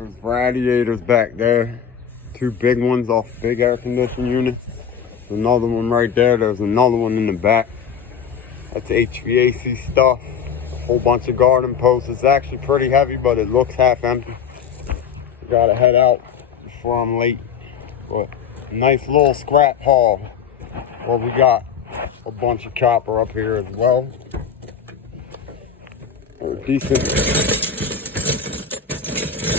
There's radiators back there. 2 big ones off big air conditioning units. There's another one right there. There's another one in the back. That's HVAC stuff. A whole bunch of garden posts. It's actually pretty heavy, but it looks half empty. Gotta head out before I'm late. But nice little scrap haul. Well, we got a bunch of copper up here as well. Decent